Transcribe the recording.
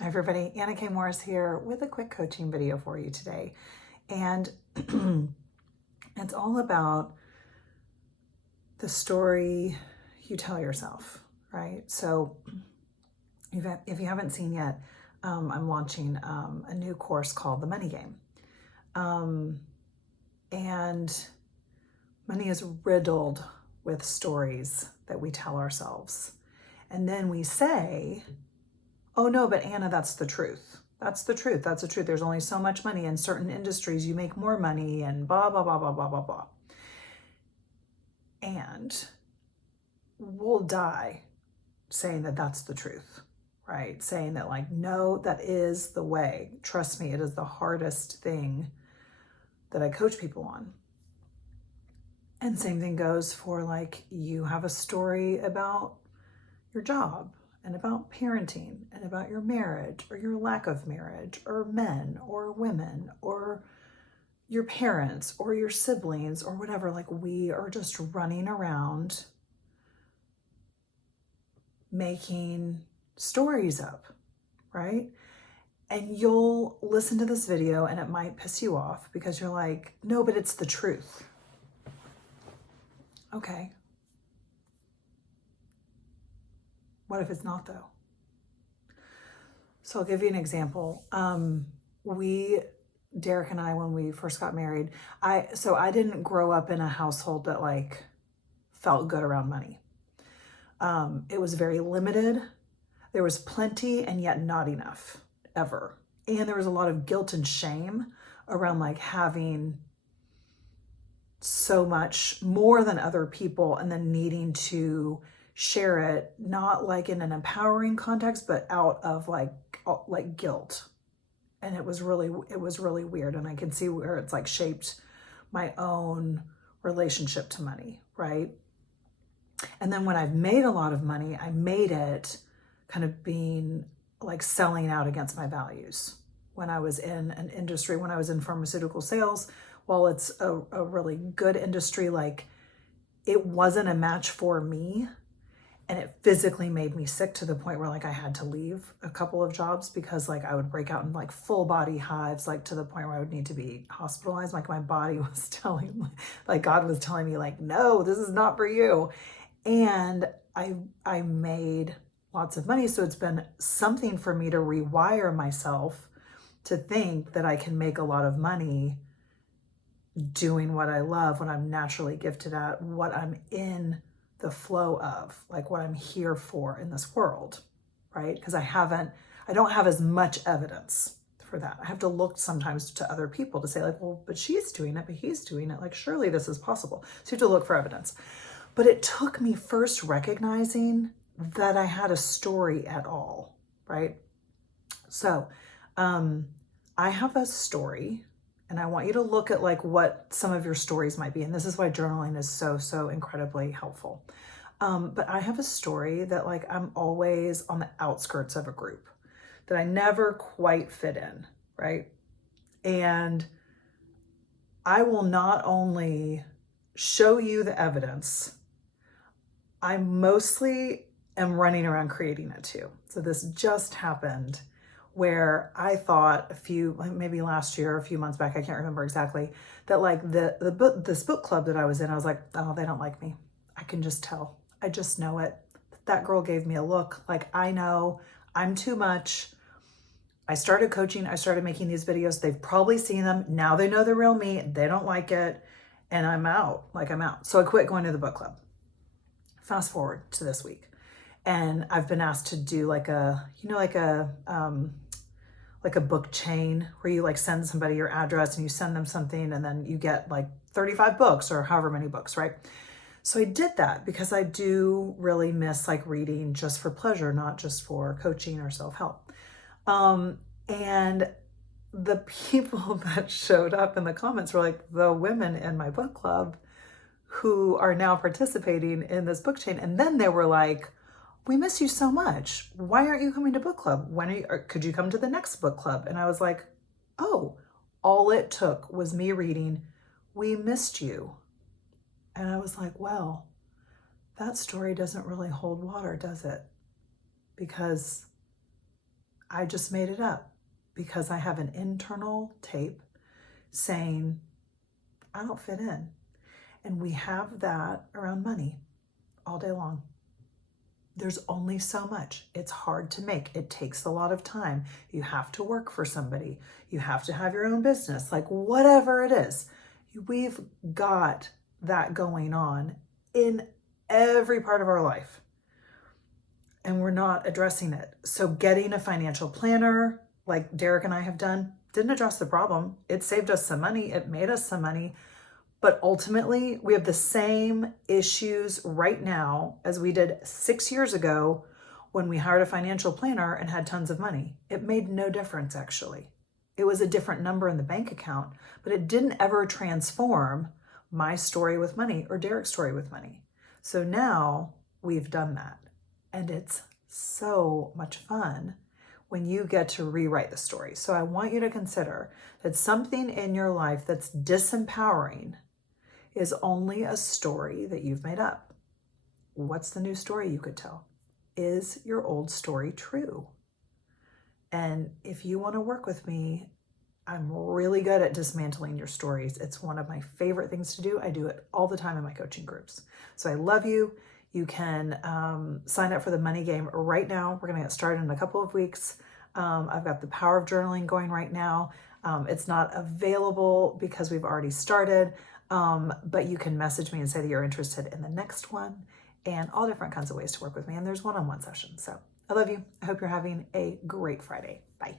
Hi everybody, Anna K. Morris here with a quick coaching video for you today. And it's all about the story you tell yourself, right? So if you haven't seen yet, I'm launching a new course called The Money Game. And money is riddled with stories that we tell ourselves. And then we say, oh no, but Anna, that's the truth. That's the truth. That's the truth. There's only so much money in certain industries. You make more money and blah, blah, blah, blah, blah, blah, blah. And we'll die saying that that's the truth, right? Saying that like, no, that is the way. Trust me, it is the hardest thing that I coach people on. And same thing goes for like, you have a story about your job and about parenting and about your marriage or your lack of marriage or men or women or your parents or your siblings or whatever. Like we are just running around making stories up, right? And you'll listen to this video and it might piss you off because you're like, no, but it's the truth. Okay. What if it's not though? So I'll give you an example. Derek and I, when we first got married, I didn't grow up in a household that like felt good around money. It was very limited. There was plenty and yet not enough ever. And there was a lot of guilt and shame around like having so much more than other people and then needing to share it, not like in an empowering context, but out of like guilt. And it was really weird. And I can see where it's like shaped my own relationship to money, right? And then when I've made a lot of money, I made it kind of being like selling out against my values. When I was in an industry, when I was in pharmaceutical sales, while it's a really good industry, like it wasn't a match for me. And it physically made me sick to the point where like I had to leave a couple of jobs because like I would break out in like full body hives, like to the point where I would need to be hospitalized. Like my body was telling, like God was telling me like, no, this is not for you. And I made lots of money. So it's been something for me to rewire myself to think that I can make a lot of money doing what I love, what I'm naturally gifted at, what I'm in the flow of, like what I'm here for in this world, right? Because I don't have as much evidence for that. I have to look sometimes to other people to say like, well, but she's doing it, but he's doing it. Like, surely this is possible. So you have to look for evidence. But it took me first recognizing that I had a story at all, right? So I have a story. And I want you to look at like what some of your stories might be. And this is why journaling is so incredibly helpful. But I have a story that like I'm always on the outskirts of a group, that I never quite fit in, right? And I will not only show you the evidence, I mostly am running around creating it too. So this just happened where I thought maybe last year, a few months back, I can't remember exactly, that like this book club that I was in, I was like, oh, they don't like me. I can just tell. I just know it. That girl gave me a look. Like, I know I'm too much. I started coaching. I started making these videos. They've probably seen them. Now they know the real me. They don't like it. And I'm out. Like, I'm out. So I quit going to the book club. Fast forward to this week. And I've been asked to do like a book chain where you like send somebody your address and you send them something and then you get like 35 books or however many books, right? So I did that because I do really miss like reading just for pleasure, not just for coaching or self-help. And the people that showed up in the comments were like the women in my book club who are now participating in this book chain. And then they were like, we miss you so much. Why aren't you coming to book club? Could you come to the next book club? And I was like, oh, all it took was me reading, we missed you. And I was like, well, that story doesn't really hold water, does it? Because I just made it up because I have an internal tape saying, I don't fit in. And we have that around money all day long. There's only so much. It's hard to make. It takes a lot of time. You have to work for somebody. You have to have your own business, like whatever it is. We've got that going on in every part of our life, and we're not addressing it. So getting a financial planner like Derek and I have done didn't address the problem. It saved us some money. It made us some money. But ultimately, we have the same issues right now as we did 6 years ago when we hired a financial planner and had tons of money. It made no difference, actually. It was a different number in the bank account, but it didn't ever transform my story with money or Derek's story with money. So now we've done that. And it's so much fun when you get to rewrite the story. So I want you to consider that something in your life that's disempowering is only a story that you've made up. What's the new story you could tell? Is your old story true? And if you want to work with me, I'm really good at dismantling your stories. It's one of my favorite things to do. I do it all the time in my coaching groups. So I love you. You can sign up for the money game right now. We're going to get started in a couple of weeks. I've got the power of journaling going right now. It's not available because we've already started, but you can message me and say that you're interested in the next one, and all different kinds of ways to work with me. And there's one-on-one sessions. So I love you. I hope you're having a great Friday. Bye.